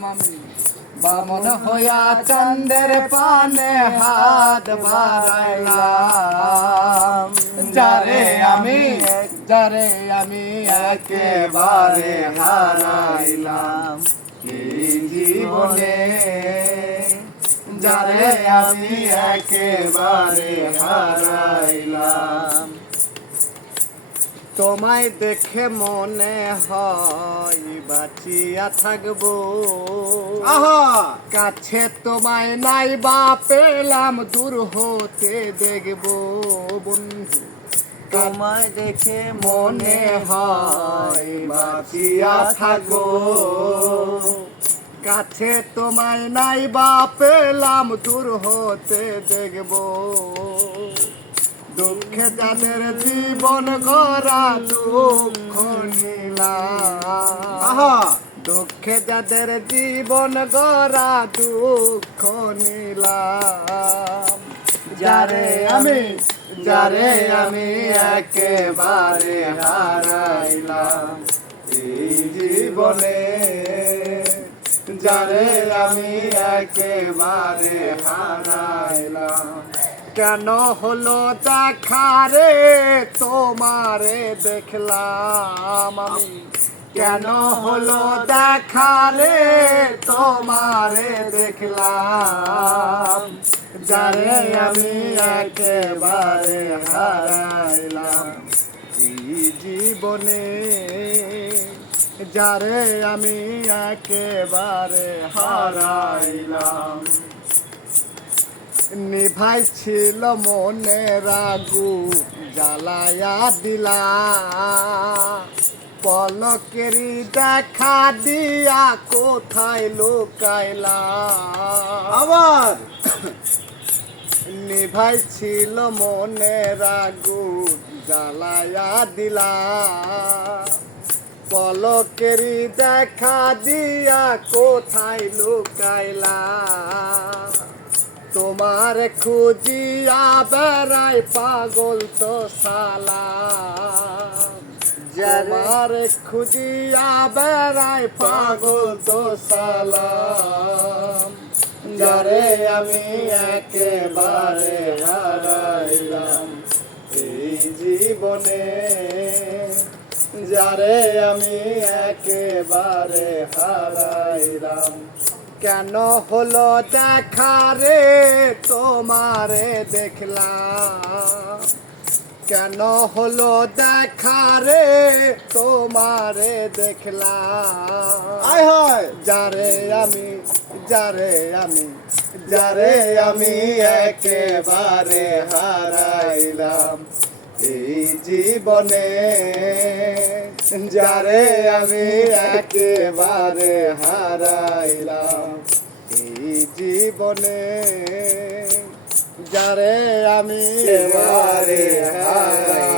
বামন হইয়া চন্দ্রের পানে হাত বাড়াইলাম, যারে আমি একেবারে হারাইলাম এই জীবনে, যারে আমি একেবারে হারাইলাম। তোমায় দেখে মনে হয় বাঁচিয়া থাকবো, কাছে তোমায় নাই বা পেলাম দূর হতে দেখবো। বন্ধু তোমায় দেখে মনে হয় বাঁচিয়া থাকবো, কাছে তোমায় নাই বা পেলাম দূর হতে দেখবো। দুঃখে যাদের জীবন গড়া দুঃখ নিলাম, দুঃখে যাদের জীবন গড়া দুঃখ নিলাম। যারে আমি একেবারে হারাইলাম এই জীবনে, যারে আমি একেবারে হারাইলাম। কেন হলো দেখা রে তোমারে দেখলাম আমি, কেন হলো দেখা রে তোমারে দেখলাম, যারে আমি একেবারে হারাইলাম এই জীবনে, যারে আমি একেবারে হারাইলাম। নিভাই ছিল মনের আগুন জ্বালায়া দিলা, পলকেরই দেখা দিয়া কোথায় লুকাইলা। আবার নিভাই ছিল মনের আগুন জ্বালায়া দিলা, পলকেরই দেখা দিয়া কোথায় লুকাইলা। তোমার খুঁজিয়া বেড়াই পাগল তো সালা, তোমার খুঁজিয়া বেড়াই পাগল তো সালা, যারে আমি একেবারে হারাইলাম এই জীবনে, যারে আমি একেবারে হারাইলাম। কেন হলো দেখা রে তোমারে দেখলাম, কেন হলো দেখা রে তোমারে দেখলাম। যারে আমি একেবারে হারাইলাম এই জীবনে, যারে আমি একেবারে হারাইলাম এই জীবনে, যারে আমি একেবারে হারাইলাম।